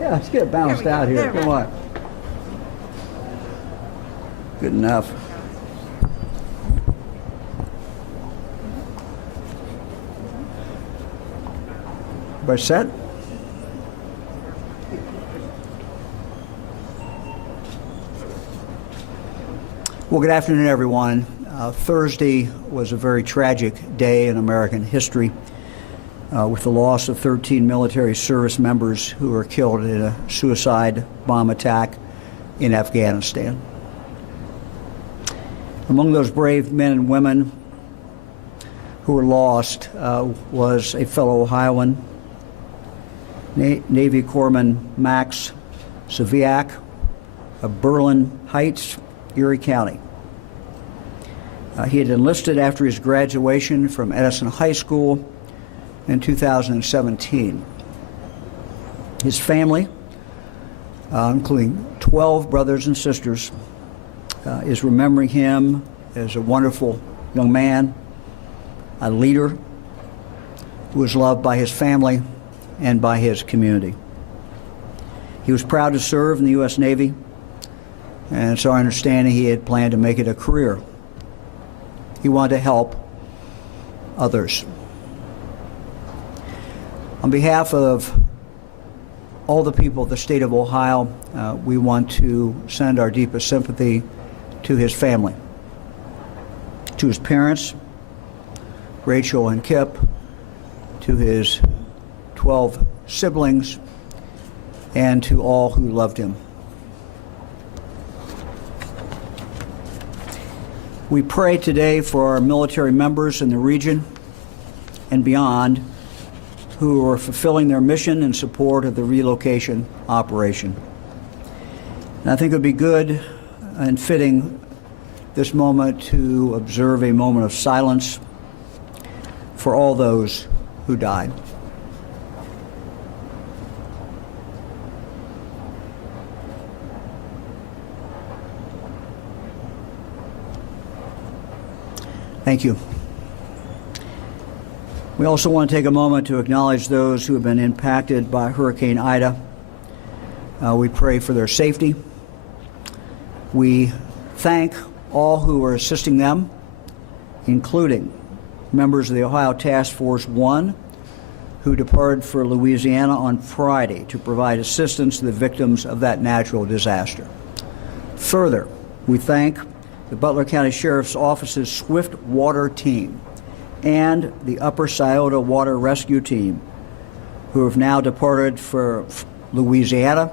Yeah, let's get it balanced out here. Come on. Good enough. Everybody set? Well, good afternoon, everyone. Thursday was a very tragic day in American history with the loss of 13 military service members who were killed in a suicide bomb attack in Afghanistan. Among those brave men and women who were lost was a fellow Ohioan, Navy Corpsman Max Ceviak of Berlin Heights, Erie County. He had enlisted after his graduation from Edison High School in 2017. His family, including 12 brothers and sisters, is remembering him as a wonderful young man, a leader who was loved by his family and by his community. He was proud to serve in the U.S. Navy, and it's our understanding he had planned to make it a career. He wanted to help others. On behalf of all the people of the state of Ohio, we want to send our deepest sympathy to his family, to his parents, Rachel and Kip, to his 12 siblings, and to all who loved him. We pray today for our military members in the region and beyond who are fulfilling their mission in support of the relocation operation. And I think it would be good and fitting this moment to observe a moment of silence for all those who died. Thank you. We also want to take a moment to acknowledge those who have been impacted by Hurricane Ida. We pray for their safety. We thank all who are assisting them, including members of the Ohio Task Force 1, who departed for Louisiana on Friday to provide assistance to the victims of that natural disaster. Further, we thank the Butler County Sheriff's Office's Swift Water Team and the Upper Scioto Water Rescue Team, who have now departed for Louisiana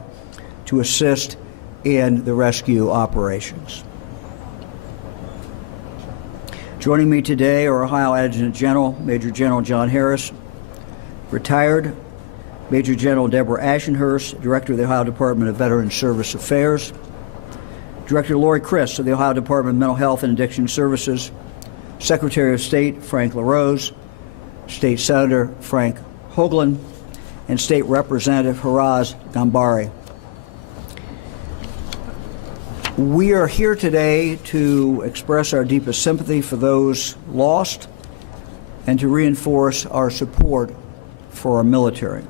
to assist in the rescue operations. Joining me today are Ohio Adjutant General Major General John Haraz, retired Major General Deborah Ashenhurst, Director of the Ohio Department of Veterans Service Affairs, Director Lori Criss of the Ohio Department of Mental Health and Addiction Services, Secretary of State Frank LaRose, State Senator Frank Hoagland, and State Representative Haraz Ghanbari. We are here today to express our deepest sympathy for those lost and to reinforce our support for our military.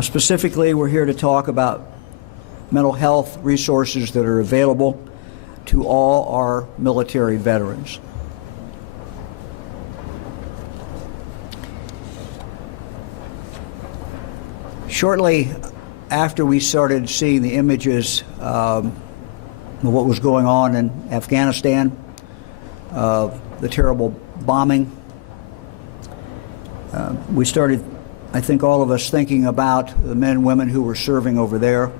Specifically, we're here to talk about mental health resources that are available to all our military veterans. Shortly after we started seeing the images of what was going on in Afghanistan, the terrible bombing, we started, I think all of us, thinking about the men and women who were serving over there,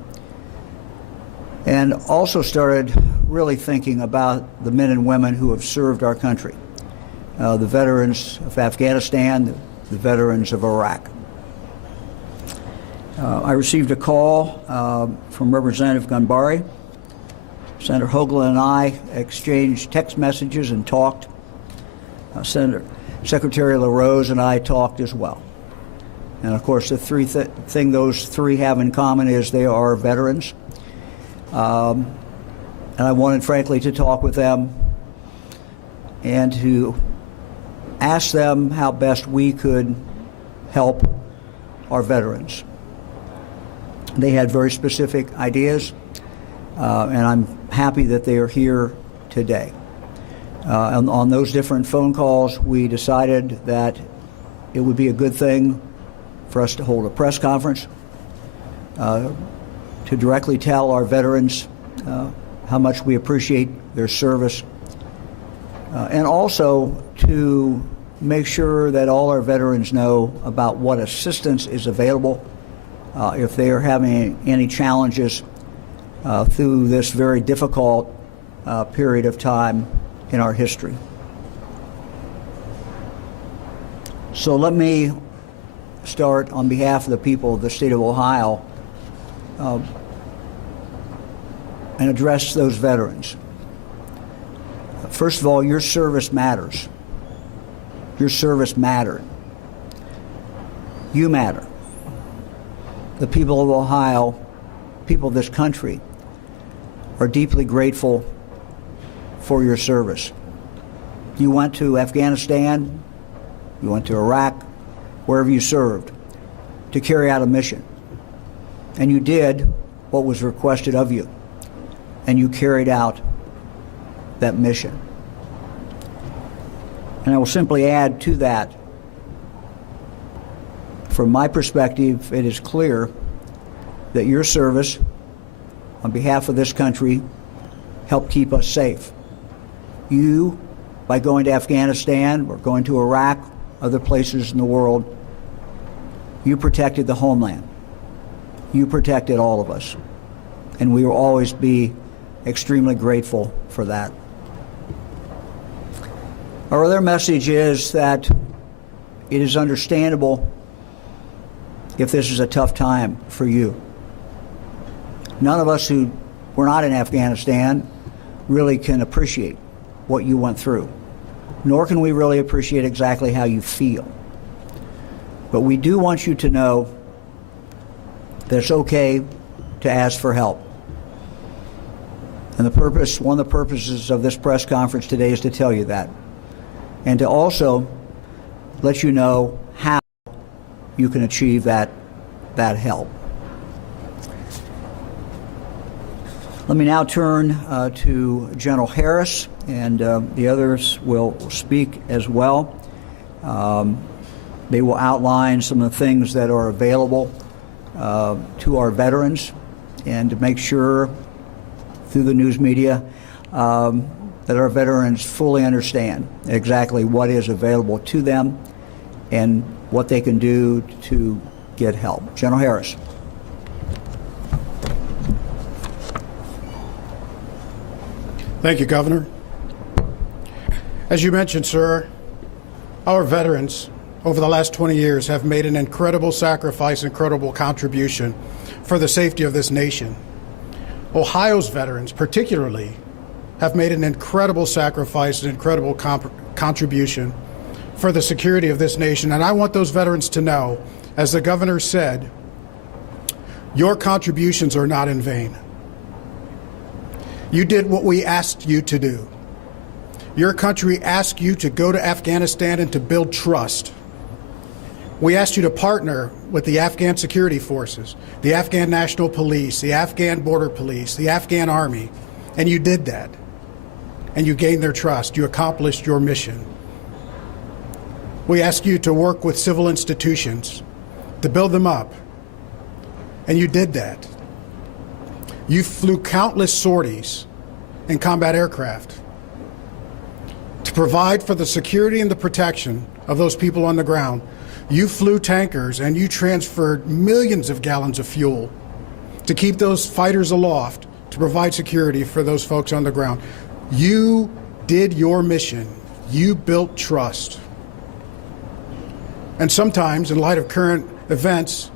and also started really thinking about the men and women who have served our country, the veterans of Afghanistan, the veterans of Iraq. I received a call from Representative Ghanbari. Senator Hoagland and I exchanged text messages and talked. Secretary LaRose and I talked as well. And of course, the thing those three have in common is they are veterans. And I wanted, frankly, to talk with them and to ask them how best we could help our veterans. They had very specific ideas, and I'm happy that they are here today. On those different phone calls, we decided that it would be a good thing for us to hold a press conference to directly tell our veterans how much we appreciate their service, and also to make sure that all our veterans know about what assistance is available if they are having any challenges through this very difficult period of time in our history. So let me start on behalf of the people of the state of Ohio and address those veterans. First of all, your service matters. Your service mattered. You matter. The people of Ohio, people of this country, are deeply grateful for your service. You went to Afghanistan, you went to Iraq, wherever you served, to carry out a mission. And you did what was requested of you, and you carried out that mission. And I will simply add to that, from my perspective, it is clear that your service on behalf of this country helped keep us safe. You, by going to Afghanistan or going to Iraq, other places in the world, you protected the homeland. You protected all of us. And we will always be extremely grateful for that. Our other message is that it is understandable if this is a tough time for you. None of us who were not in Afghanistan really can appreciate what you went through, nor can we really appreciate exactly how you feel. But we do want you to know that it's okay to ask for help. And one of the purposes of this press conference today is to tell you that, and to also let you know how you can achieve that help. Let me now turn to General Haraz, and the others will speak as well. They will outline some of the things that are available to our veterans, and to make sure through the news media that our veterans fully understand exactly what is available to them and what they can do to get help. General Haraz. Thank you, Governor. As you mentioned, sir, our veterans over the last 20 years have made an incredible sacrifice, incredible contribution for the safety of this nation. Ohio's veterans, particularly, have made an incredible sacrifice, an incredible contribution for the security of this nation. And I want those veterans to know, as the governor said, your contributions are not in vain. You did what we asked you to do. Your country asked you to go to Afghanistan and to build trust. We asked you to partner with the Afghan security forces, the Afghan National Police, the Afghan Border Police, the Afghan Army, and you did that. And you gained their trust. You accomplished your mission. We asked you to work with civil institutions, to build them up, and you did that. You flew countless sorties in combat aircraft to provide for the security and the protection of those people on the ground. You flew tankers and you transferred millions of gallons of fuel to keep those fighters aloft, to provide security for those folks on the ground. You did your mission. You built trust. And sometimes, in light of current events,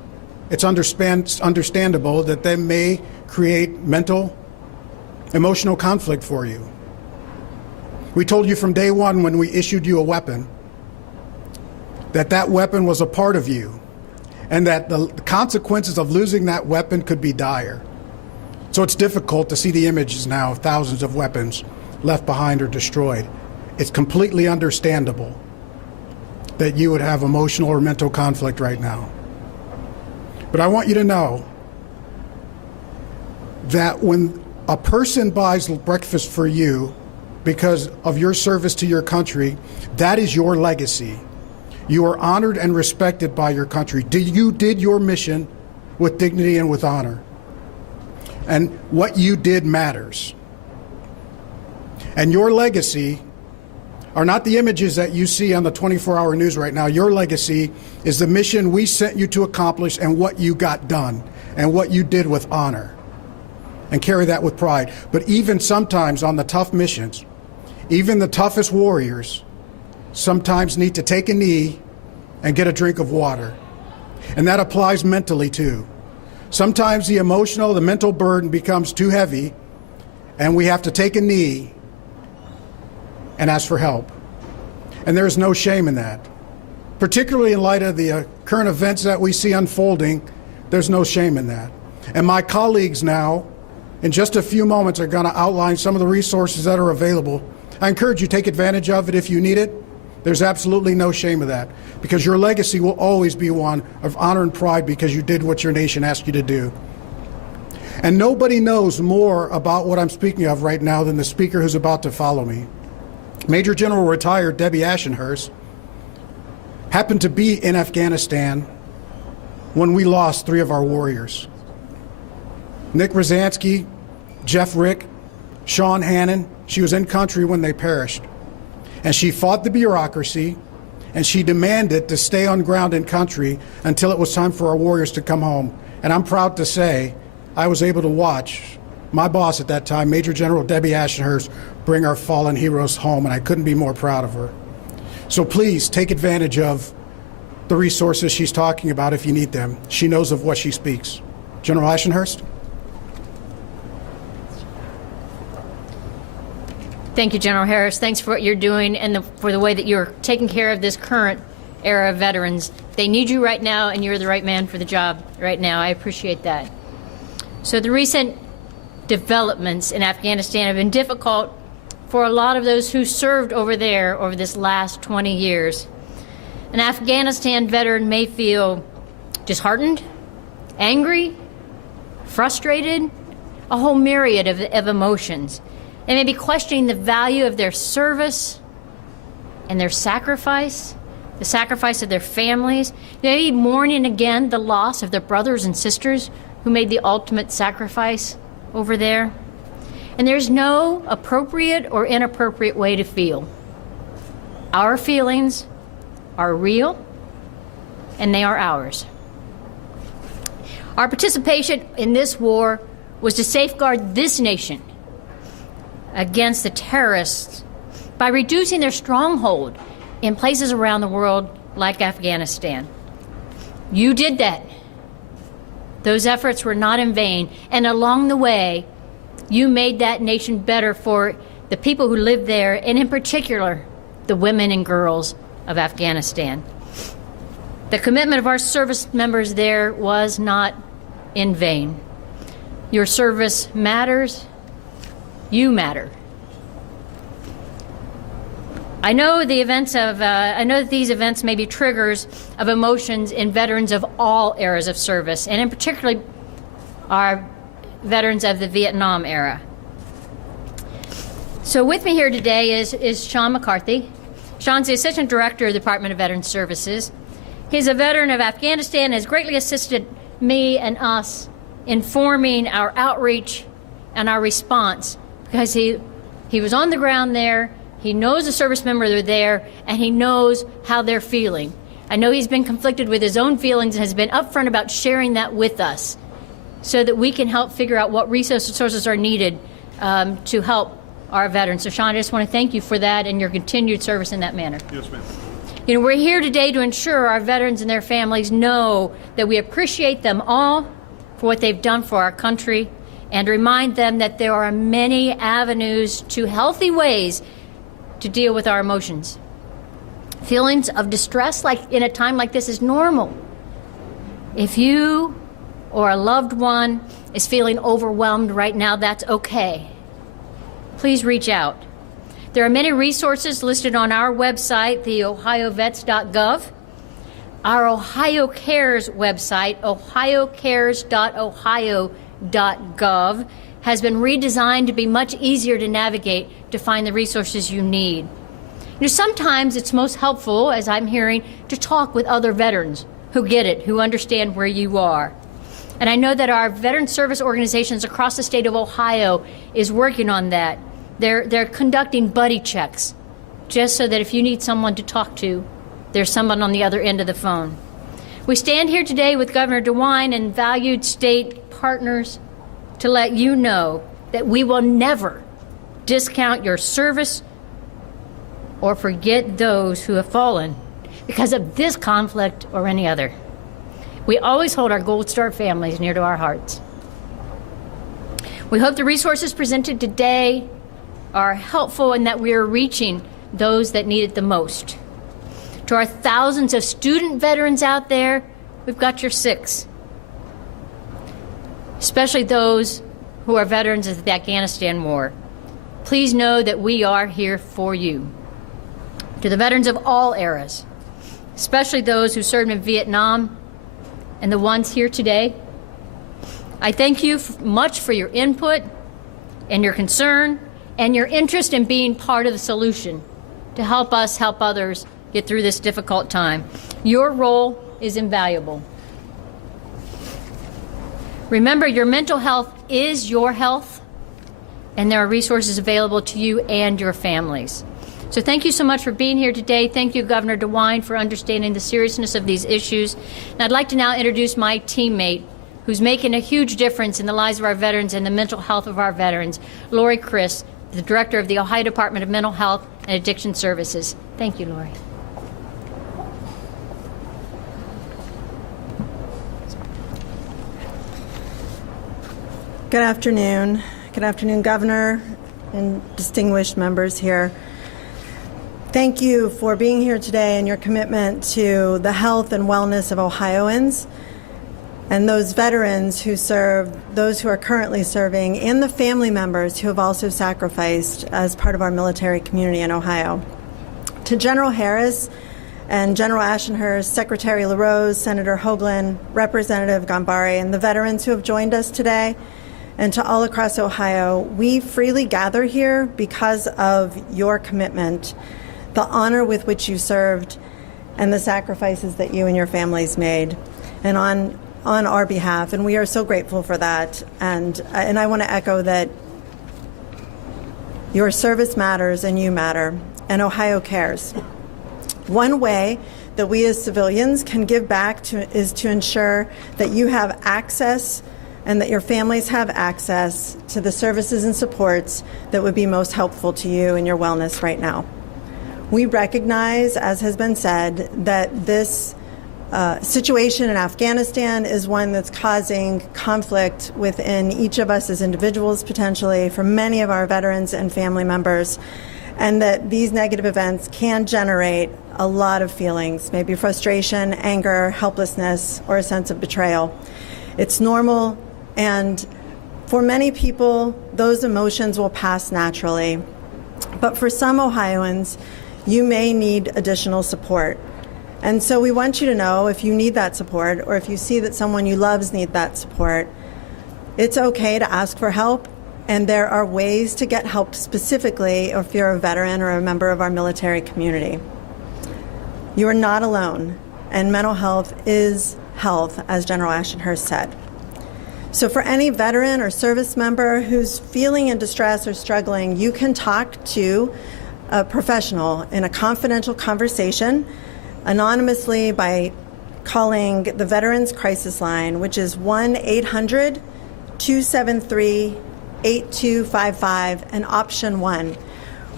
it's understandable that they may create mental, emotional conflict for you. We told you from day one when we issued you a weapon that that weapon was a part of you and that the consequences of losing that weapon could be dire. So it's difficult to see the images now of thousands of weapons left behind or destroyed. It's completely understandable that you would have emotional or mental conflict right now. But I want you to know that when a person buys breakfast for you because of your service to your country, that is your legacy. You are honored and respected by your country. You did your mission with dignity and with honor. And what you did matters. And your legacy are not the images that you see on the 24-hour news right now. Your legacy is the mission we sent you to accomplish and what you got done and what you did with honor. And carry that with pride. But even sometimes on the tough missions, even the toughest warriors sometimes need to take a knee and get a drink of water. And that applies mentally too. Sometimes the emotional, the mental burden becomes too heavy and we have to take a knee and ask for help. And there's no shame in that. Particularly in light of the current events that we see unfolding, there's no shame in that. And my colleagues now, in just a few moments, are going to outline some of the resources that are available. I encourage you to take advantage of it if you need it. There's absolutely no shame of that, because your legacy will always be one of honor and pride because you did what your nation asked you to do. And nobody knows more about what I'm speaking of right now than the speaker who's about to follow me. Major General retired Debbie Ashenhurst happened to be in Afghanistan when we lost 3 of our warriors. Nick Rosansky, Jeff Rick, Sean Hannon. She was in country when they perished. And she fought the bureaucracy, and she demanded to stay on ground in country until it was time for our warriors to come home. And I'm proud to say I was able to watch my boss at that time, Major General Debbie Ashenhurst, bring our fallen heroes home, and I couldn't be more proud of her. So please take advantage of the resources she's talking about if you need them. She knows of what she speaks. General Ashenhurst? Thank you, General Harris. Thanks for what you're doing and for the way that you're taking care of this current era of veterans. They need you right now, and you're the right man for the job right now. I appreciate that. So the recent developments in Afghanistan have been difficult for a lot of those who served over there over this last 20 years. An Afghanistan veteran may feel disheartened, angry, frustrated, a whole myriad of emotions. They may be questioning the value of their service and their sacrifice, the sacrifice of their families. They may be mourning again the loss of their brothers and sisters who made the ultimate sacrifice over there. And there's no appropriate or inappropriate way to feel. Our feelings are real, and they are ours. Our participation in this war was to safeguard this nation against the terrorists by reducing their stronghold in places around the world like Afghanistan. You did that. Those efforts were not in vain, and along the way, you made that nation better for the people who live there, and in particular, the women and girls of Afghanistan. The commitment of our service members there was not in vain. Your service matters. You matter. I know that these events may be triggers of emotions in veterans of all eras of service, and in particular, our veterans of the Vietnam era. So with me here today is Sean McCarthy. Sean's the Assistant Director of the Department of Veterans Services. He's a veteran of Afghanistan and has greatly assisted me and us in forming our outreach and our response, because he was on the ground there. He knows the service members are there, and he knows how they're feeling. I know he's been conflicted with his own feelings and has been upfront about sharing that with us so that we can help figure out what resources are needed to help our veterans. So, Sean, I just want to thank you for that and your continued service in that manner. Yes, ma'am. You know, we're here today to ensure our veterans and their families know that we appreciate them all for what they've done for our country, and remind them that there are many avenues to healthy ways to deal with our emotions. Feelings of distress, like in a time like this, is normal. If you or a loved one is feeling overwhelmed right now, that's okay. Please reach out. There are many resources listed on our website, the ohiovets.gov. Our Ohio Cares website, ohiocares.ohio.gov, has been redesigned to be much easier to navigate to find the resources you need. You know, sometimes it's most helpful, as I'm hearing, to talk with other veterans who get it, who understand where you are. And I know that our veteran service organizations across the state of Ohio is working on that. They're conducting buddy checks, just so that if you need someone to talk to, there's someone on the other end of the phone. We stand here today with Governor DeWine and valued state partners to let you know that we will never discount your service or forget those who have fallen because of this conflict or any other. We always hold our Gold Star families near to our hearts. We hope the resources presented today are helpful and that we are reaching those that need it the most. To our thousands of student veterans out there, we've got your six, especially those who are veterans of the Afghanistan war. Please know that we are here for you. To the veterans of all eras, especially those who served in Vietnam and the ones here today, I thank you much for your input and your concern and your interest in being part of the solution to help us help others get through this difficult time. Your role is invaluable. Remember, your mental health is your health, and there are resources available to you and your families. So thank you so much for being here today. Thank you, Governor DeWine, for understanding the seriousness of these issues. And I'd like to now introduce my teammate, who's making a huge difference in the lives of our veterans and the mental health of our veterans, Lori Criss, the Director of the Ohio Department of Mental Health and Addiction Services. Thank you, Lori. Good afternoon. Good afternoon, Governor and distinguished members here. Thank you for being here today and your commitment to the health and wellness of Ohioans and those veterans who serve, those who are currently serving, and the family members who have also sacrificed as part of our military community in Ohio. To General Haraz and General Ashenhurst, Secretary LaRose, Senator Hoagland, Representative Ghanbari, and the veterans who have joined us today, and to all across Ohio, we freely gather here because of your commitment, the honor with which you served, and the sacrifices that you and your families made, and on our behalf. And we are so grateful for that. And I want to echo that your service matters and you matter, and Ohio cares. One way that we as civilians can give back is to ensure that you have access and that your families have access to the services and supports that would be most helpful to you in your wellness right now. We recognize, as has been said, that this situation in Afghanistan is one that's causing conflict within each of us as individuals, potentially, for many of our veterans and family members, and that these negative events can generate a lot of feelings, maybe frustration, anger, helplessness, or a sense of betrayal. It's normal, and for many people, those emotions will pass naturally. But for some Ohioans, you may need additional support. And so we want you to know if you need that support, or if you see that someone you love needs that support, it's okay to ask for help, and there are ways to get help specifically if you're a veteran or a member of our military community. You are not alone, and mental health is health, as General Ashenhurst said. So for any veteran or service member who's feeling in distress or struggling, you can talk to a professional in a confidential conversation anonymously by calling the Veterans Crisis Line, which is 1-800-273-8255 and option 1.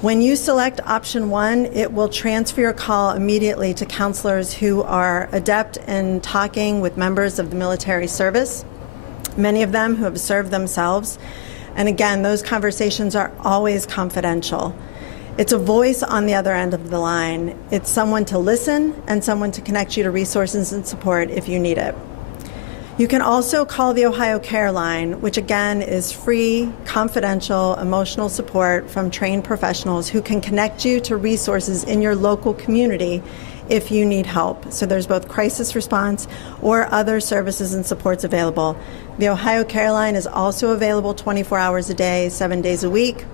When you select option 1, it will transfer your call immediately to counselors who are adept in talking with members of the military service, many of them who have served themselves. And again, those conversations are always confidential. It's a voice on the other end of the line. It's someone to listen and someone to connect you to resources and support if you need it. You can also call the Ohio Care Line, which again is free, confidential, emotional support from trained professionals who can connect you to resources in your local community if you need help. So there's both crisis response or other services and supports available. The Ohio Care Line is also available 24 hours a day, 7 days a week,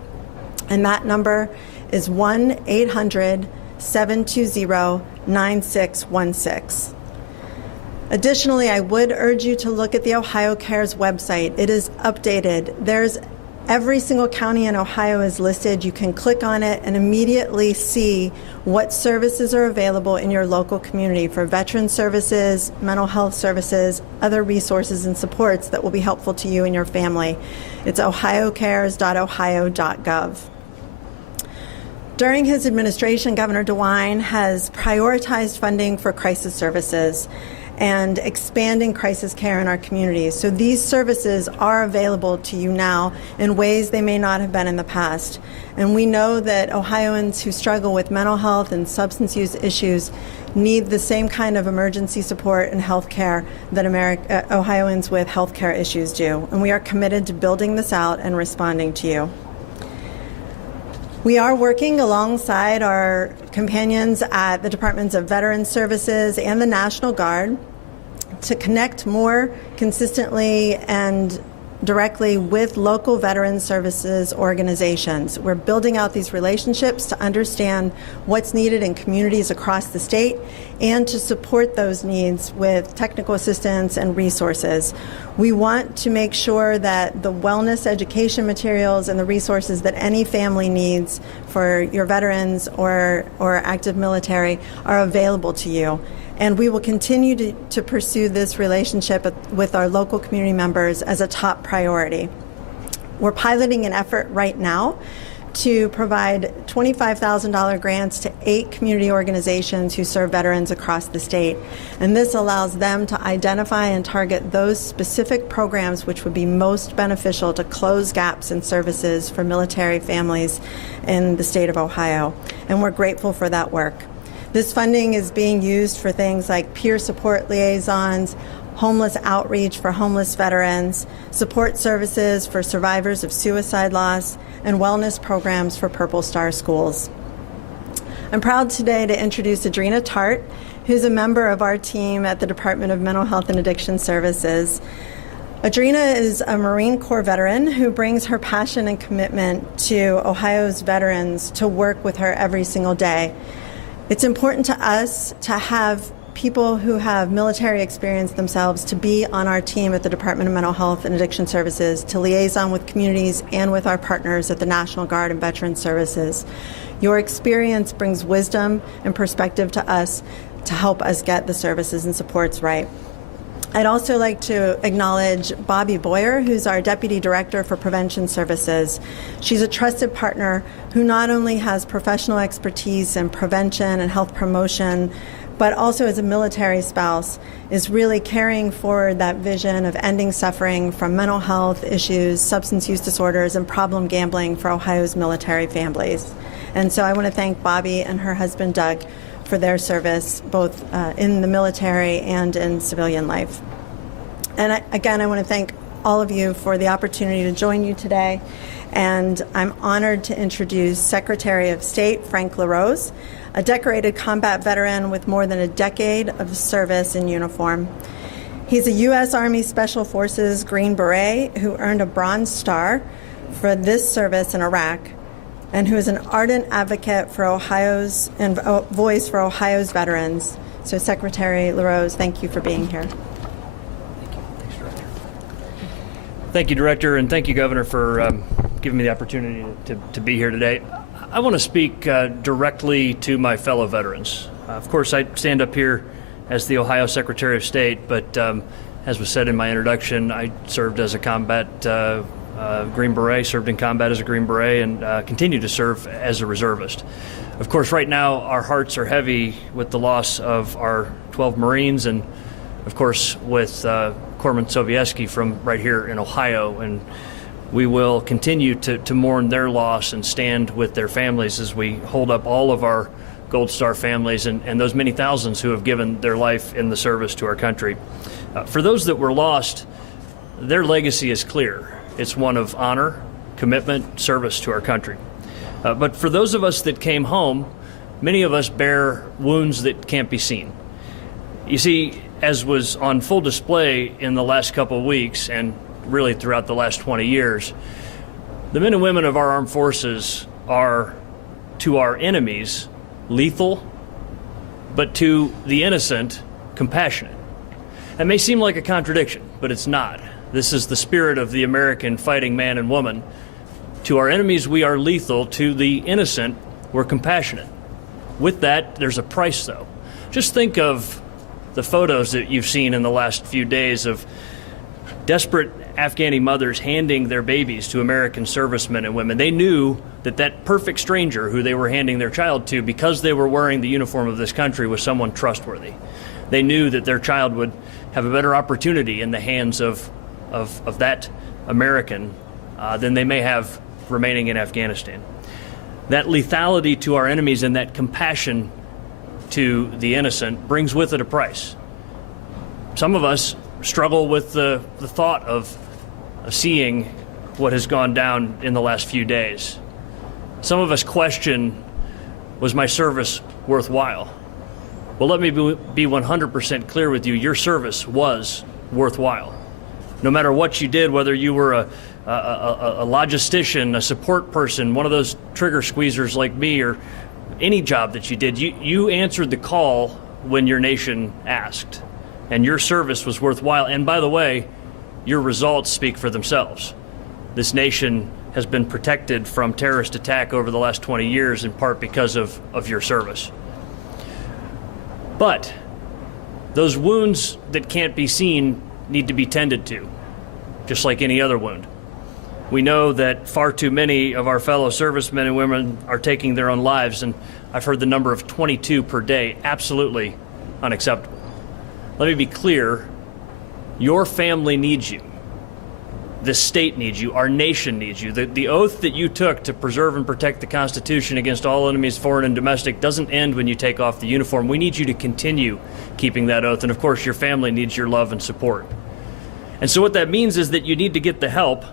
and that number is 1-800-720-9616. Additionally, I would urge you to look at the Ohio Cares website. It is updated. There's every single county in Ohio is listed. You can click on it and immediately see what services are available in your local community for veteran services, mental health services, other resources and supports that will be helpful to you and your family. It's ohiocares.ohio.gov. During his administration, Governor DeWine has prioritized funding for crisis services and expanding crisis care in our communities. So these services are available to you now in ways they may not have been in the past. And we know that Ohioans who struggle with mental health and substance use issues need the same kind of emergency support and health care that Ohioans with health care issues do. And we are committed to building this out and responding to you. We are working alongside our companions at the Departments of Veterans Services and the National Guard to connect more consistently and directly with local veterans services organizations. We're building out these relationships to understand what's needed in communities across the state and to support those needs with technical assistance and resources. We want to make sure that the wellness education materials and the resources that any family needs for your veterans or active military are available to you. And we will continue to pursue this relationship with our local community members as a top priority. We're piloting an effort right now to provide $25,000 grants to 8 community organizations who serve veterans across the state. And this allows them to identify and target those specific programs which would be most beneficial to close gaps in services for military families in the state of Ohio. And we're grateful for that work. This funding is being used for things like peer support liaisons, homeless outreach for homeless veterans, support services for survivors of suicide loss, and wellness programs for Purple Star schools. I'm proud today to introduce Adrina Tart, who's a member of our team at the Department of Mental Health and Addiction Services. Adrina is a Marine Corps veteran who brings her passion and commitment to Ohio's veterans to work with her every single day. It's important to us to have people who have military experience themselves to be on our team at the Department of Mental Health and Addiction Services to liaison with communities and with our partners at the National Guard and Veterans Services. Your experience brings wisdom and perspective to us to help us get the services and supports right. I'd also like to acknowledge Bobby Boyer, who's our Deputy Director for Prevention Services. She's a trusted partner who not only has professional expertise in prevention and health promotion, but also as a military spouse is really carrying forward that vision of ending suffering from mental health issues, substance use disorders, and problem gambling for Ohio's military families. And so I want to thank Bobby and her husband, Doug, for their service, both in the military and in civilian life. And again, I want to thank all of you for the opportunity to join you today. And I'm honored to introduce Secretary of State Frank LaRose, a decorated combat veteran with more than a decade of service in uniform. He's a U.S. Army Special Forces Green Beret who earned a Bronze Star for this service in Iraq, and who is an ardent advocate for Ohio's and voice for Ohio's veterans. So, Secretary LaRose, thank you for being here. Thank you, Director, and thank you, Governor, for giving me the opportunity to be here today. I want to speak directly to my fellow veterans. Of course, I stand up here as the Ohio Secretary of State, but as was said in my introduction, I served as a combat Green Beret, served in combat as a Green Beret, and continue to serve as a reservist. Of course, right now, our hearts are heavy with the loss of our 12 Marines and, of course, with Corpsman Ceviak from right here in Ohio. And we will continue to mourn their loss and stand with their families as we hold up all of our Gold Star families and those many thousands who have given their life in the service to our country. For those that were lost, their legacy is clear. It's one of honor, commitment, service to our country. But for those of us that came home, many of us bear wounds that can't be seen. You see, as was on full display in the last couple of weeks and really throughout the last 20 years, the men and women of our armed forces are, to our enemies, lethal, but to the innocent, compassionate. That may seem like a contradiction, but it's not. This is the spirit of the American fighting man and woman. To our enemies, we are lethal. To the innocent, we're compassionate. With that, there's a price, though. Just think of the photos that you've seen in the last few days of desperate Afghani mothers handing their babies to American servicemen and women. They knew that that perfect stranger who they were handing their child to, because they were wearing the uniform of this country, was someone trustworthy. They knew that their child would have a better opportunity in the hands of that American than they may have remaining in Afghanistan. That lethality to our enemies and that compassion to the innocent brings with it a price. Some of us struggle with the thought of seeing what has gone down in the last few days. Some of us question, was my service worthwhile? Well, let me be 100% clear with you. Your service was worthwhile. No matter what you did, whether you were a logistician, a support person, one of those trigger squeezers like me, or any job that you did, you answered the call when your nation asked. And your service was worthwhile. And by the way, your results speak for themselves. This nation has been protected from terrorist attack over the last 20 years, in part because of your service. But those wounds that can't be seen need to be tended to, just like any other wound. We know that far too many of our fellow servicemen and women are taking their own lives, and I've heard the number of 22 per day. Absolutely unacceptable. Let me be clear, your family needs you. This state needs you. Our nation needs you. The oath that you took to preserve and protect the Constitution against all enemies, foreign and domestic, doesn't end when you take off the uniform. We need you to continue keeping that oath, and of course your family needs your love and support. And so what that means is that you need to get the help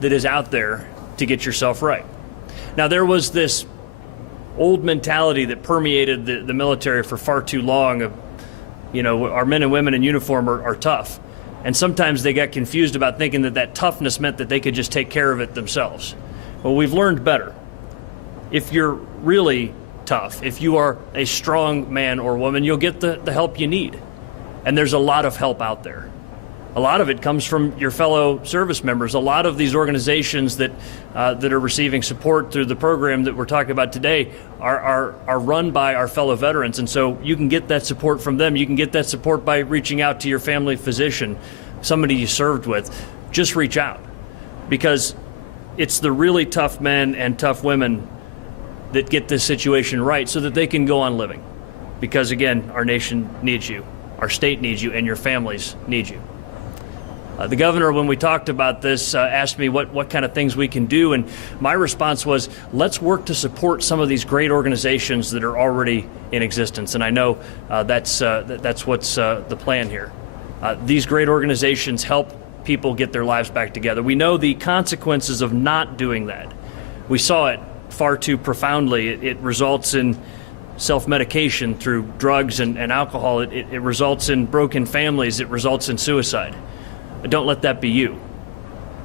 that is out there to get yourself right. Now, there was this old mentality that permeated the military for far too long of, our men and women in uniform are tough. And sometimes they got confused about thinking that toughness meant that they could just take care of it themselves. Well, we've learned better. If you're really tough, if you are a strong man or woman, you'll get the help you need. And there's a lot of help out there. A lot of it comes from your fellow service members. A lot of these organizations that are receiving support through the program that we're talking about today are run by our fellow veterans. And so you can get that support from them. You can get that support by reaching out to your family physician, somebody you served with. Just reach out, because it's the really tough men and tough women that get this situation right so that they can go on living. Because again, our nation needs you, our state needs you, and your families need you. The governor, when we talked about this, asked me what kind of things we can do, and my response was, let's work to support some of these great organizations that are already in existence. And I know that's what's the plan here. These great organizations help people get their lives back together. We know the consequences of not doing that. We saw it far too profoundly. It results in self-medication through drugs and alcohol. It results in broken families. It results in suicide. Don't let that be you.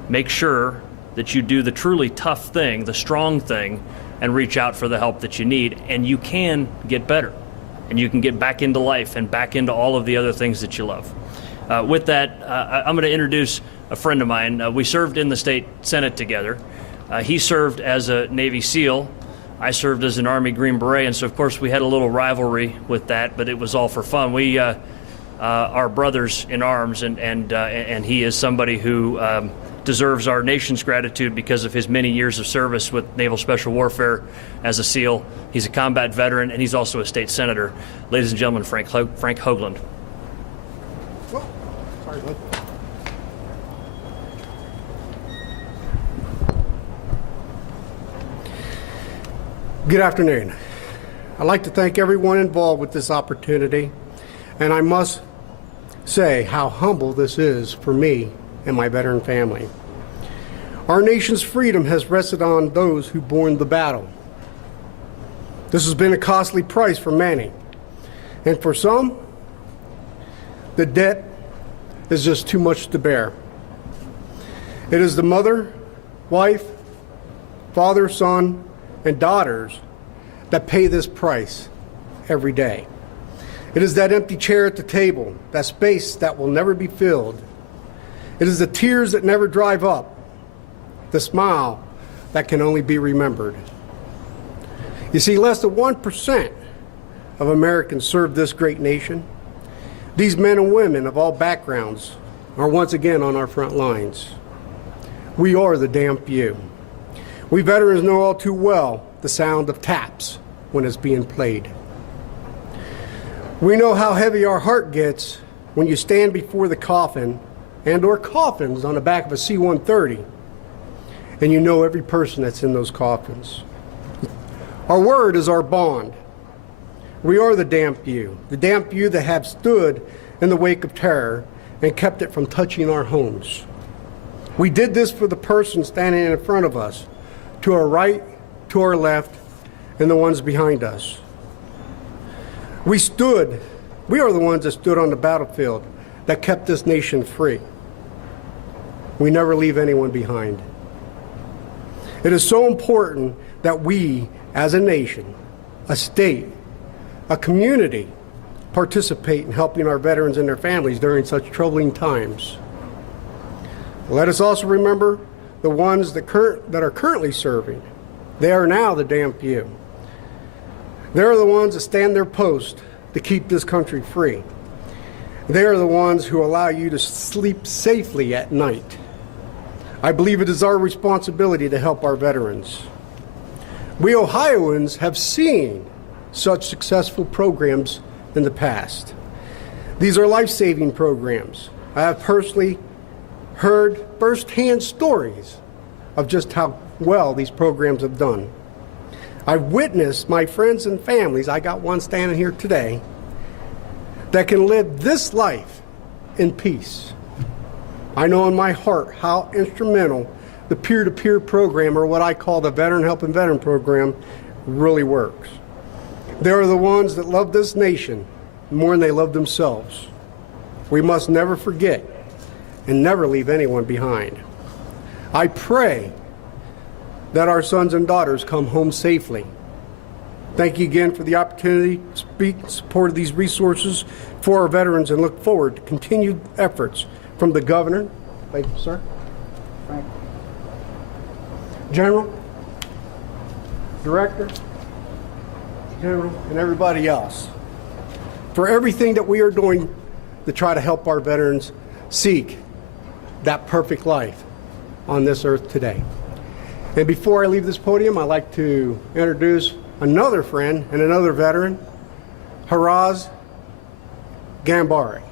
Make sure that you do the truly tough thing, the strong thing, and reach out for the help that you need. And you can get better. And you can get back into life and back into all of the other things that you love. With that, I'm going to introduce a friend of mine. We served in the state Senate together. He served as a Navy SEAL. I served as an Army Green Beret. And so, of course, we had a little rivalry with that, but it was all for fun. We are brothers in arms, and he is somebody who deserves our nation's gratitude because of his many years of service with Naval Special Warfare as a SEAL. He's a combat veteran, and he's also a state senator. Ladies and gentlemen, Frank Hoagland. Well, sorry, bud. Good afternoon. I'd like to thank everyone involved with this opportunity, and I must say how humble this is for me and my veteran family. Our nation's freedom has rested on those who borne the battle. This has been a costly price for many, and for some, the debt is just too much to bear. It is the mother, wife, father, son, and daughters that pay this price every day. It is that empty chair at the table, that space that will never be filled. It is the tears that never dry up, the smile that can only be remembered. You see, less than 1% of Americans serve this great nation. These men and women of all backgrounds are once again on our front lines. We are the damn few. We veterans know all too well the sound of taps when it's being played. We know how heavy our heart gets when you stand before the coffin and or coffins on the back of a C-130, and you know every person that's in those coffins. Our word is our bond. We are the damn few that have stood in the wake of terror and kept it from touching our homes. We did this for the person standing in front of us, to our right, to our left, and the ones behind us. We are the ones that stood on the battlefield that kept this nation free. We never leave anyone behind. It is so important that we, as a nation, a state, a community, participate in helping our veterans and their families during such troubling times. Let us also remember the ones that are currently serving. They are now the damn few. They are the ones that stand their post to keep this country free. They are the ones who allow you to sleep safely at night. I believe it is our responsibility to help our veterans. We Ohioans have seen such successful programs in the past. These are life-saving programs. I have personally heard firsthand stories of just how well these programs have done. I've witnessed my friends and families, I got one standing here today, that can live this life in peace. I know in my heart how instrumental the peer-to-peer program, or what I call the Veteran Helping Veteran program, really works. They're the ones that love this nation more than they love themselves. We must never forget and never leave anyone behind. I pray that our sons and daughters come home safely. Thank you again for the opportunity to speak in support of these resources for our veterans, and look forward to continued efforts from the governor. Thank you, sir. Frank. General, director, general, and everybody else for everything that we are doing to try to help our veterans seek that perfect life on this earth today. And before I leave this podium, I'd like to introduce another friend and another veteran, Haraz, Ghanbari.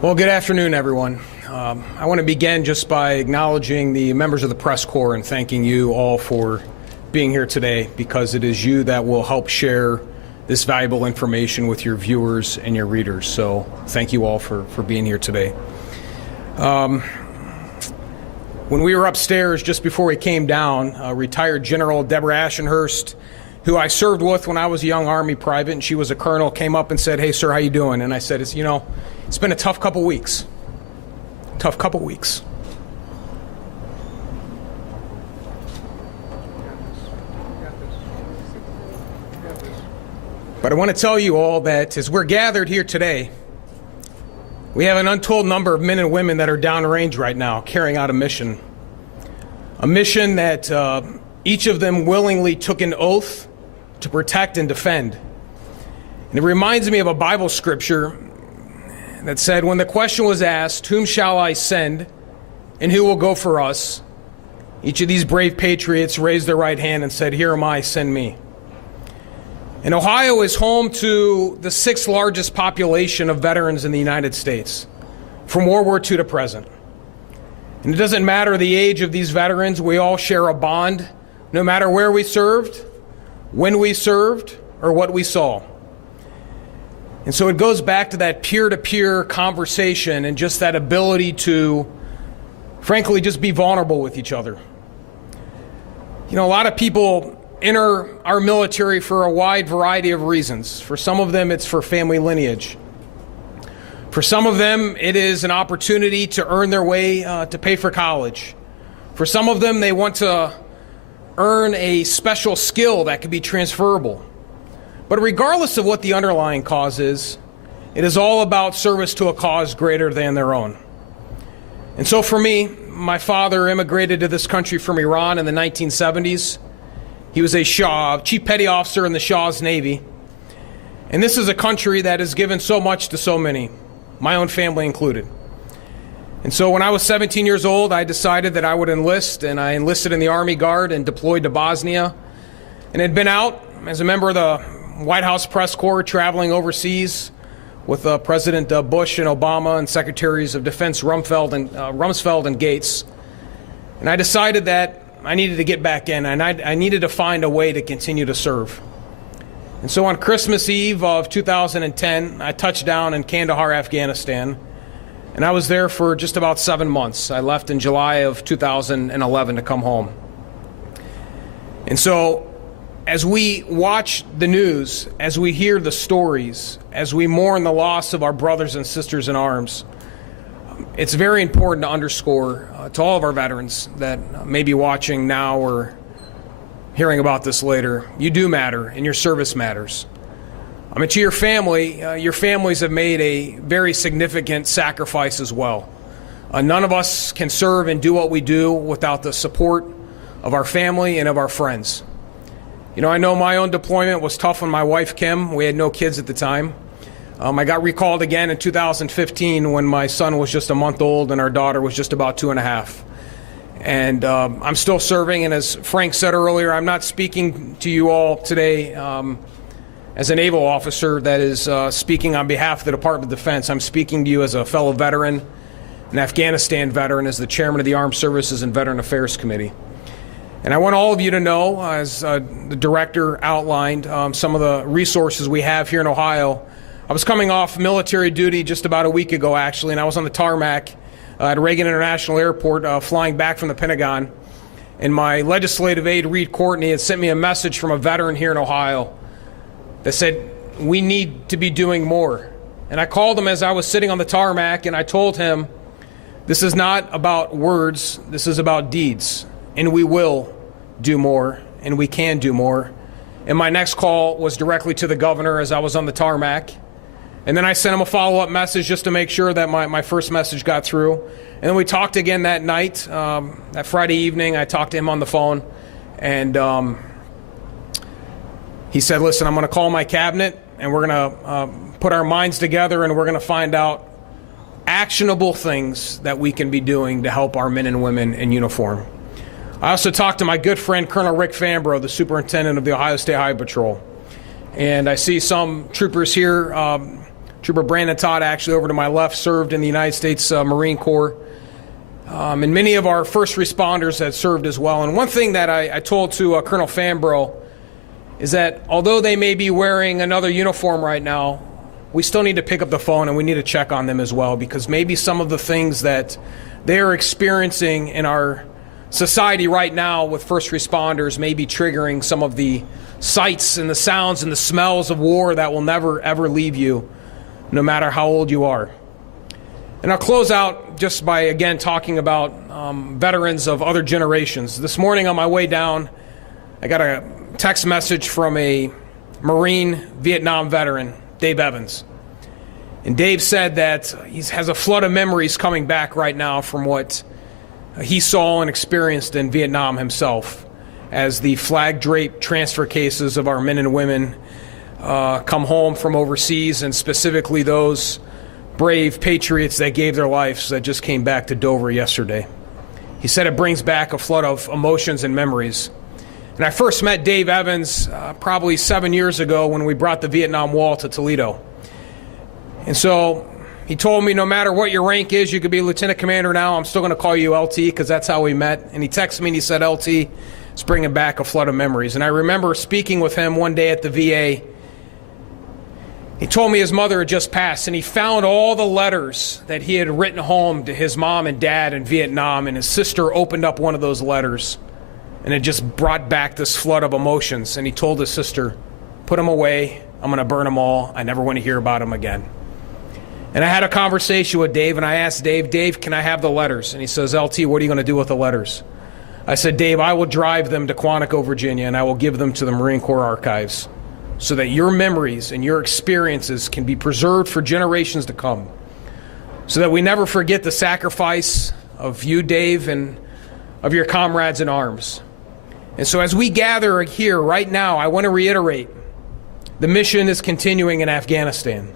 Well, good afternoon, everyone. I want to begin just by acknowledging the members of the press corps and thanking you all for being here today, because it is you that will help share this valuable information with your viewers and your readers. So thank you all for being here today. When we were upstairs just before we came down, retired General Deborah Ashenhurst, who I served with when I was a young Army private, and she was a colonel, came up and said, "Hey, sir, how you doing?" And I said, it's been a tough couple weeks. Tough couple weeks. But I want to tell you all that as we're gathered here today, we have an untold number of men and women that are downrange right now carrying out a mission that each of them willingly took an oath to protect and defend. And it reminds me of a Bible scripture that said, when the question was asked, "Whom shall I send and who will go for us?" each of these brave patriots raised their right hand and said, "Here am I, send me." And Ohio is home to the 6th largest population of veterans in the United States, from World War II to present. And it doesn't matter the age of these veterans, we all share a bond, no matter where we served, when we served, or what we saw. And so it goes back to that peer-to-peer conversation and just that ability to, frankly, just be vulnerable with each other. A lot of people enter our military for a wide variety of reasons. For some of them, it's for family lineage. For some of them, it is an opportunity to earn their way to pay for college. For some of them, they want to earn a special skill that can be transferable. But regardless of what the underlying cause is, it is all about service to a cause greater than their own. And so for me, my father immigrated to this country from Iran in the 1970s. He was a chief petty officer in the Shah's Navy. And this is a country that has given so much to so many, my own family included. And so when I was 17 years old, I decided that I would enlist, and I enlisted in the Army Guard and deployed to Bosnia, and had been out as a member of the White House press corps traveling overseas with President Bush and Obama and Secretaries of Defense Rumsfeld and Gates. And I decided that I needed to get back in, and I needed to find a way to continue to serve. And so on Christmas Eve of 2010, I touched down in Kandahar, Afghanistan, and I was there for just about 7 months. I left in July of 2011 to come home. And so as we watch the news, as we hear the stories, as we mourn the loss of our brothers and sisters in arms, it's very important to underscore to all of our veterans that may be watching now or hearing about this later, you do matter and your service matters. To your families have made a very significant sacrifice as well. None of us can serve and do what we do without the support of our family and of our friends. I know my own deployment was tough on my wife, Kim. We had no kids at the time. I got recalled again in 2015 when my son was just a month old and our daughter was just about 2.5. And I'm still serving, and as Frank said earlier, I'm not speaking to you all today as a naval officer that is speaking on behalf of the Department of Defense. I'm speaking to you as a fellow veteran, an Afghanistan veteran, as the chairman of the Armed Services and Veteran Affairs Committee. And I want all of you to know, as the director outlined, some of the resources we have here in Ohio. I was coming off military duty just about a week ago, actually, and I was on the tarmac at Reagan International Airport flying back from the Pentagon. And my legislative aide, Reed Courtney, had sent me a message from a veteran here in Ohio that said, we need to be doing more. And I called him as I was sitting on the tarmac, and I told him, this is not about words, this is about deeds. And we will do more, and we can do more. And my next call was directly to the governor as I was on the tarmac. And then I sent him a follow-up message just to make sure that my first message got through. And then we talked again that night. That Friday evening, I talked to him on the phone. And he said, listen, I'm going to call my cabinet, and we're going to put our minds together, and we're going to find out actionable things that we can be doing to help our men and women in uniform. I also talked to my good friend, Colonel Rick Fambro, the superintendent of the Ohio State Highway Patrol. And I see some troopers here. Trooper Brandon Todd, actually over to my left, served in the United States Marine Corps. And many of our first responders had served as well. And one thing that I told to Colonel Fambro is that although they may be wearing another uniform right now, we still need to pick up the phone and we need to check on them as well, because maybe some of the things that they are experiencing in our society right now with first responders may be triggering some of the sights and the sounds and the smells of war that will never, ever leave you, no matter how old you are. And I'll close out just by, again, talking about veterans of other generations. This morning on my way down, I got a text message from a Marine Vietnam veteran, Dave Evans. And Dave said that he has a flood of memories coming back right now from what he saw and experienced in Vietnam himself, as the flag-draped transfer cases of our men and women come home from overseas, and specifically those brave patriots that gave their lives that just came back to Dover yesterday. He said it brings back a flood of emotions and memories. And I first met Dave Evans probably 7 years ago when we brought the Vietnam Wall to Toledo. And so he told me, no matter what your rank is, you could be lieutenant commander now, I'm still going to call you LT, because that's how we met. And he texted me and he said, LT, it's bringing back a flood of memories. And I remember speaking with him one day at the VA. He told me his mother had just passed, and he found all the letters that he had written home to his mom and dad in Vietnam, and his sister opened up one of those letters, and it just brought back this flood of emotions. And he told his sister, put them away, I'm going to burn them all, I never want to hear about them again. And I had a conversation with Dave, and I asked Dave, can I have the letters? And he says, LT, what are you going to do with the letters? I said, Dave, I will drive them to Quantico, Virginia, and I will give them to the Marine Corps Archives so that your memories and your experiences can be preserved for generations to come, so that we never forget the sacrifice of you, Dave, and of your comrades in arms. And so as we gather here right now, I want to reiterate, the mission is continuing in Afghanistan.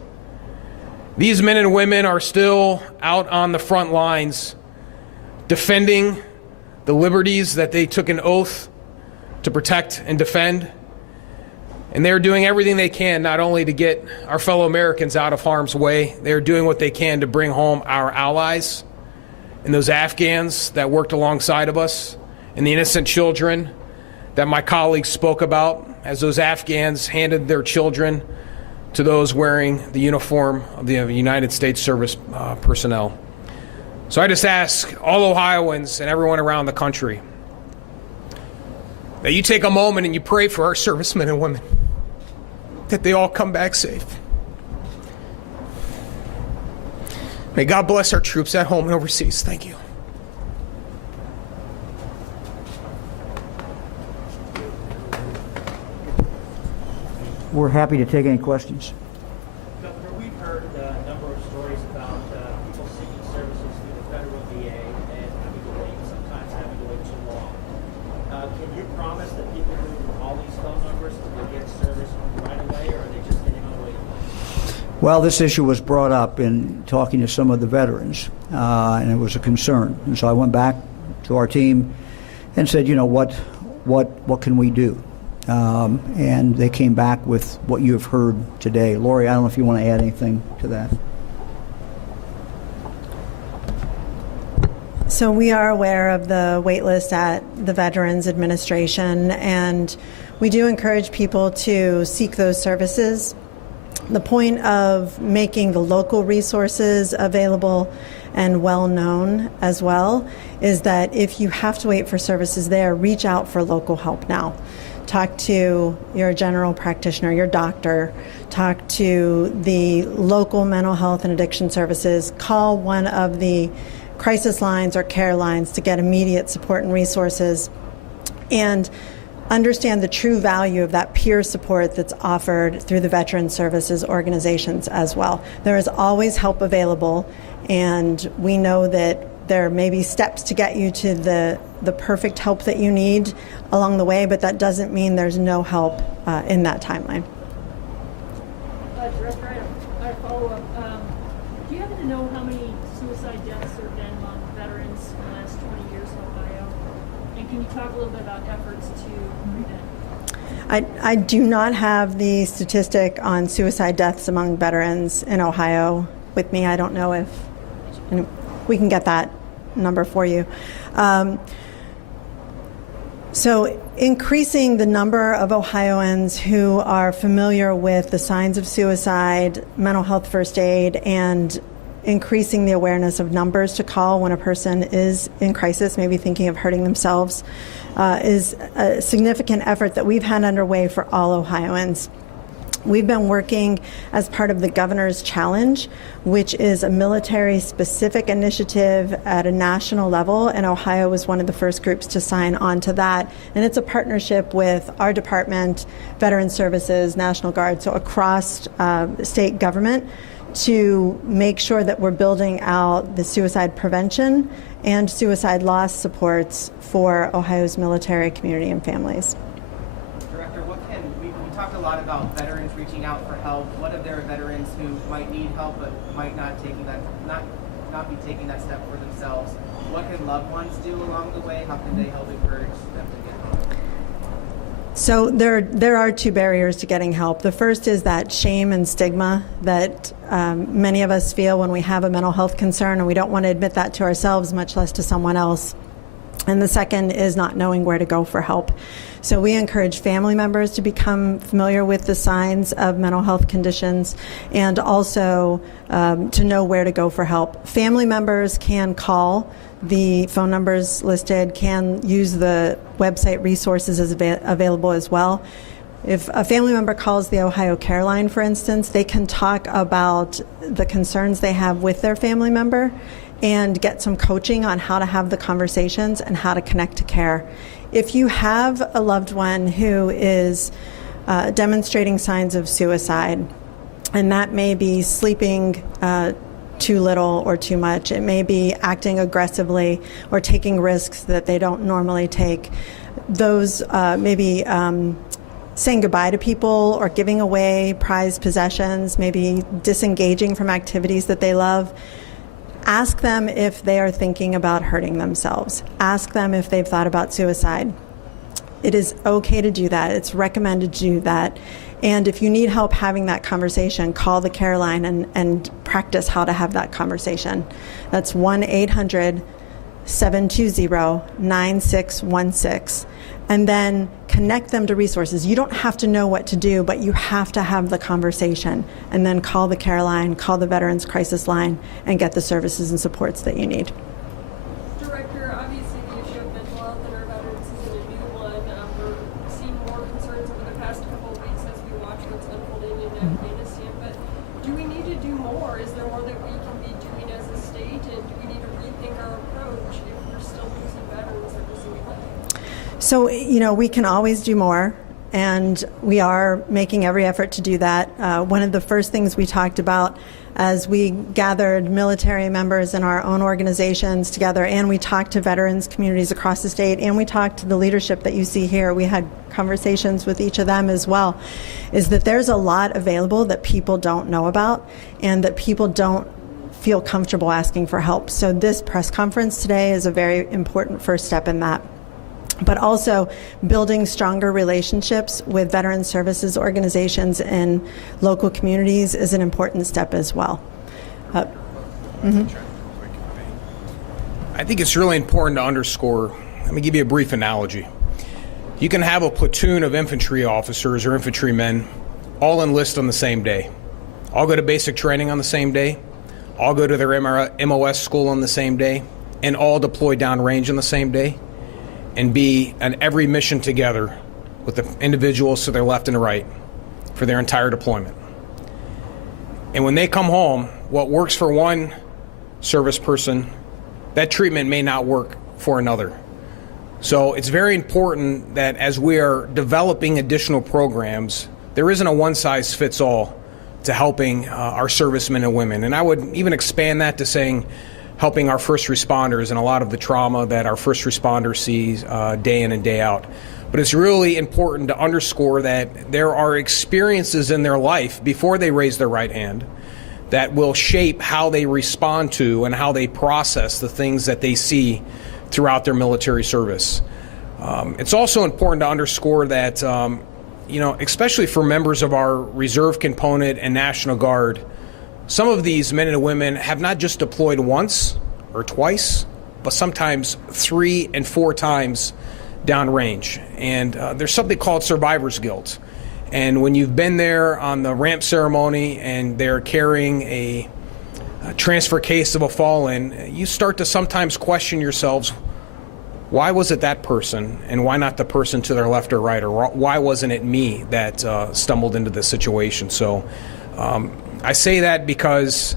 These men and women are still out on the front lines defending the liberties that they took an oath to protect and defend. And they're doing everything they can not only to get our fellow Americans out of harm's way, they're doing what they can to bring home our allies and those Afghans that worked alongside of us, and the innocent children that my colleagues spoke about as those Afghans handed their children to those wearing the uniform of the United States service personnel. So I just ask all Ohioans and everyone around the country that you take a moment and you pray for our servicemen and women, that they all come back safe. May God bless our troops at home and overseas. Thank you. We're happy to take any questions. Governor, we've heard a number of stories about people seeking services through the federal VA and having to wait, sometimes having to wait too long. Can you promise that people who call these phone numbers will get service right away, or are they just getting on a waiting list? Well, this issue was brought up in talking to some of the veterans, and it was a concern. And so I went back to our team and said, what can we do? And they came back with what you have heard today. Lori, I don't know if you want to add anything to that. So we are aware of the wait list at the Veterans Administration, and we do encourage people to seek those services. The point of making the local resources available and well known as well is that if you have to wait for services there, reach out for local help now. Talk to your general practitioner, your doctor, talk to the local mental health and addiction services, call one of the crisis lines or care lines to get immediate support and resources. And understand the true value of that peer support that's offered through the Veteran Services organizations as well. There is always help available, and we know that there may be steps to get you to the perfect help that you need along the way, but that doesn't mean there's no help in that timeline. Director, I have a follow-up. Do you happen to know how many suicide deaths there have been among veterans in the last 20 years in Ohio? And can you talk a little bit about efforts to prevent? I do not have the statistic on suicide deaths among veterans in Ohio with me. I don't know if we can get that number for you. So increasing the number of Ohioans who are familiar with the signs of suicide, mental health first aid, and increasing the awareness of numbers to call when a person is in crisis, maybe thinking of hurting themselves, is a significant effort that we've had underway for all Ohioans. We've been working as part of the Governor's Challenge, which is a military-specific initiative at a national level, and Ohio was one of the first groups to sign on to that. And it's a partnership with our department, Veteran Services, National Guard, so across state government, to make sure that we're building out the suicide prevention and suicide loss supports for Ohio's military community and families. Director, we talked a lot about veterans reaching out for help. What if there are veterans who might need help but might not be taking that step for themselves? What can loved ones do along the way? How can they help encourage them to get help? So there are two barriers to getting help. The first is that shame and stigma that many of us feel when we have a mental health concern, and we don't want to admit that to ourselves, much less to someone else. And the second is not knowing where to go for help. So we encourage family members to become familiar with the signs of mental health conditions, and also to know where to go for help. Family members can call the phone numbers listed, can use the website resources as available as well. If a family member calls the Ohio Care Line, for instance, they can talk about the concerns they have with their family member and get some coaching on how to have the conversations and how to connect to care. If you have a loved one who is demonstrating signs of suicide, and that may be sleeping too little or too much, it may be acting aggressively or taking risks that they don't normally take, those maybe saying goodbye to people or giving away prized possessions, maybe disengaging from activities that they love. Ask them if they are thinking about hurting themselves. Ask them if they've thought about suicide. It is okay to do that. It's recommended to do that. And if you need help having that conversation, call the care line and practice how to have that conversation. That's 1-800-720-9616. And then connect them to resources. You don't have to know what to do, but you have to have the conversation. And then call the care line, call the Veterans Crisis Line, and get the services and supports that you need. Director, obviously the issue of mental health in our veterans isn't a new one. We're seeing more concerns over the past couple of weeks as we watch what's unfolding in Afghanistan. But do we need to do more? Is there more that we can be doing as a state? And do we need to rethink our approach if we're still losing veterans at the same way? So, we can always do more, and we are making every effort to do that. One of the first things we talked about as we gathered military members in our own organizations together, and we talked to veterans communities across the state, and we talked to the leadership that you see here. We had conversations with each of them as well, is that there's a lot available that people don't know about and that people don't feel comfortable asking for help. So this press conference today is a very important first step in that. But also building stronger relationships with veteran services organizations in local communities is an important step as well. I think it's really important to underscore. Let me give you a brief analogy. You can have a platoon of infantry officers or infantrymen all enlist on the same day, all go to basic training on the same day, all go to their MOS school on the same day, and all deploy downrange on the same day, and be on every mission together with the individuals to their left and right for their entire deployment. And when they come home, what works for one service person, that treatment may not work for another. So it's very important that as we are developing additional programs, there isn't a one-size-fits-all to helping our servicemen and women. And I would even expand that to saying helping our first responders and a lot of the trauma that our first responders see day in and day out. But it's really important to underscore that there are experiences in their life before they raise their right hand that will shape how they respond to and how they process the things that they see throughout their military service. It's also important to underscore that, especially for members of our reserve component and National Guard, some of these men and women have not just deployed once or twice, but sometimes 3 and 4 times downrange. And there's something called survivor's guilt. And when you've been there on the ramp ceremony and they're carrying a transfer case of a fallen, you start to sometimes question yourselves, why was it that person and why not the person to their left or right, or why wasn't it me that stumbled into this situation? So I say that because,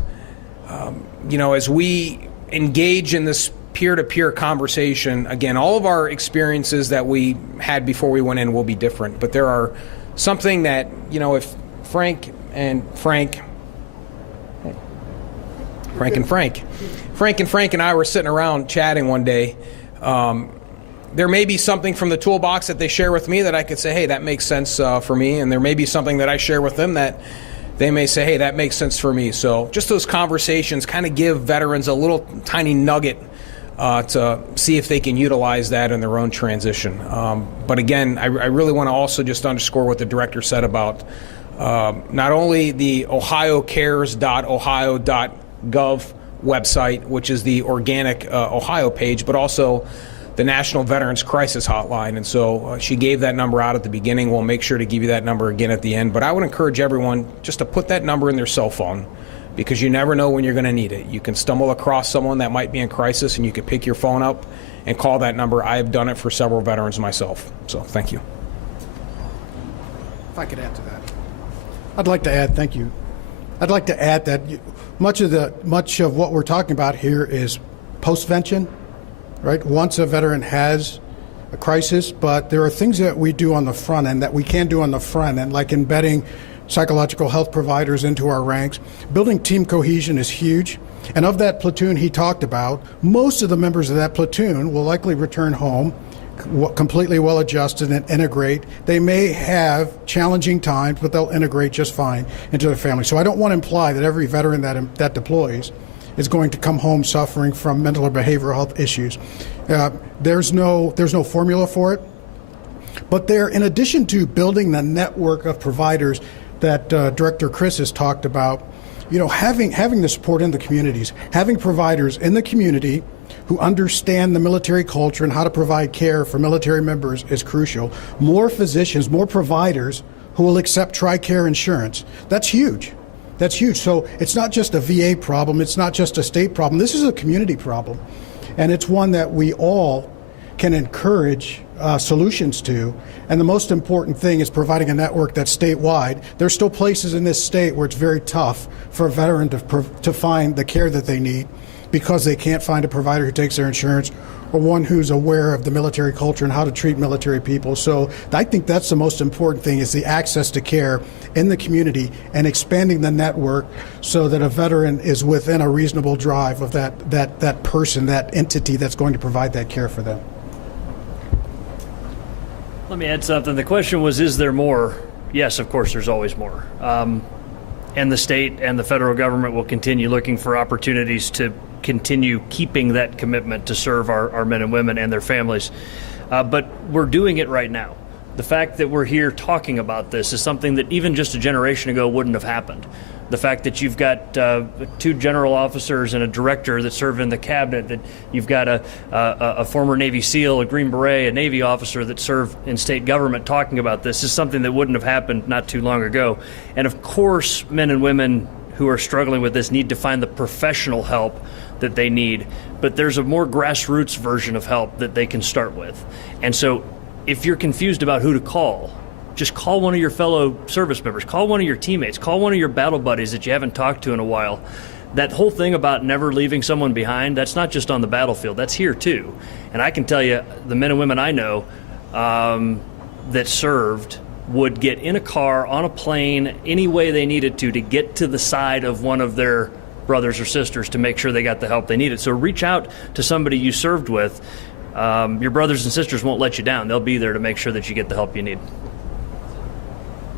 as we engage in this peer-to-peer conversation, again, all of our experiences that we had before we went in will be different, but there are something that, if Frank and Frank and I were sitting around chatting one day, there may be something from the toolbox that they share with me that I could say, hey, that makes sense for me, and there may be something that I share with them that they may say, hey, that makes sense for me. So just those conversations kind of give veterans a little tiny nugget to see if they can utilize that in their own transition. But again, I really want to also just underscore what the director said about not only the ohiocares.ohio.gov website, which is the organic Ohio page, but also the National Veterans Crisis Hotline. And so she gave that number out at the beginning. We'll make sure to give you that number again at the end. But I would encourage everyone just to put that number in their cell phone, because you never know when you're going to need it. You can stumble across someone that might be in crisis, and you can pick your phone up and call that number. I have done it for several veterans myself. So thank you. If I could add to that. I'd like to add, thank you. I'd like to add that much of what we're talking about here is postvention, right? Once a veteran has a crisis, but there are things that we do on the front end that we can do on the front end, like embedding psychological health providers into our ranks. Building team cohesion is huge. And of that platoon he talked about, most of the members of that platoon will likely return home completely well adjusted and integrate. They may have challenging times, but they'll integrate just fine into their family. So I don't want to imply that every veteran that deploys is going to come home suffering from mental or behavioral health issues. There's no formula for it. But in addition to building the network of providers that Director Criss has talked about, having the support in the communities, having providers in the community who understand the military culture and how to provide care for military members is crucial. More physicians, more providers who will accept TRICARE insurance. That's huge. That's huge. So it's not just a VA problem. It's not just a state problem. This is a community problem. And it's one that we all can encourage solutions to. And the most important thing is providing a network that's statewide. There's still places in this state where it's very tough for a veteran to find the care that they need because they can't find a provider who takes their insurance or one who's aware of the military culture and how to treat military people. So I think that's the most important thing, is the access to care in the community and expanding the network so that a veteran is within a reasonable drive of that person, that entity that's going to provide that care for them. Let me add something. The question was, is there more? Yes, of course, there's always more. And the state and the federal government will continue looking for opportunities to continue keeping that commitment to serve our men and women and their families. But we're doing it right now. The fact that we're here talking about this is something that even just a generation ago wouldn't have happened. The fact that you've got 2 general officers and a director that serve in the cabinet, that you've got a former Navy SEAL, a Green Beret, a Navy officer that serve in state government talking about this is something that wouldn't have happened not too long ago. And of course, men and women who are struggling with this need to find the professional help that they need. But there's a more grassroots version of help that they can start with. And so if you're confused about who to call, just call one of your fellow service members, call one of your teammates, call one of your battle buddies that you haven't talked to in a while. that whole thing about never leaving someone behind, that's not just on the battlefield, that's here too. And I can tell you, the men and women I know that served would get in a car, on a plane, any way they needed to get to the side of one of their brothers or sisters to make sure they got the help they needed. So reach out to somebody you served with. Your brothers and sisters won't let you down. They'll be there to make sure that you get the help you need.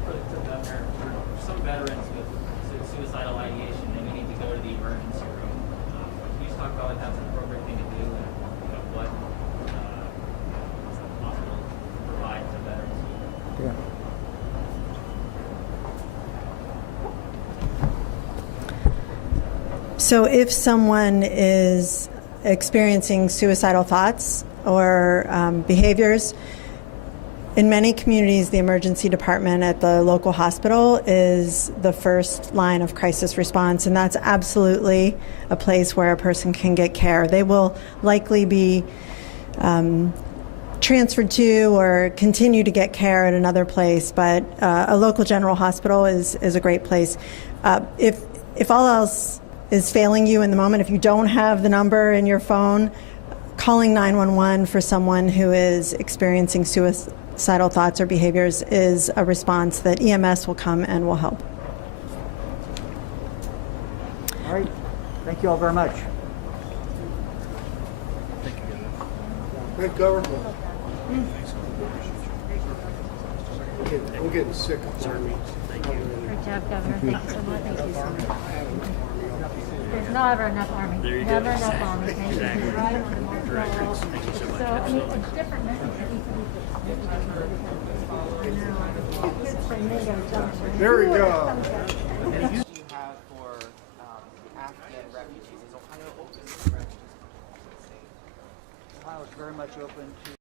For the governor, for some veterans with suicidal ideation, they may need to go to the emergency room. Can you just talk about what that's an appropriate thing to do and what is possible to provide to veterans? Yeah. So if someone is experiencing suicidal thoughts or behaviors, in many communities, the emergency department at the local hospital is the first line of crisis response, and that's absolutely a place where a person can get care. They will likely be transferred to or continue to get care at another place, but a local general hospital is a great place. If all else is failing you in the moment, if you don't have the number in your phone, calling 911 for someone who is experiencing suicidal thoughts or behaviors is a response that EMS will come and will help. All right. Thank you all very much. Thank Governor. I'm getting sick of Army. Great job, Governor. Thank you so much. Thank you so much. There's never enough Army. Never enough Army. Thank you. Right? So, I mean, it's different messages. There we go. Do you have for Afghan refugees? Is Ohio open to refugees? Ohio is very much open to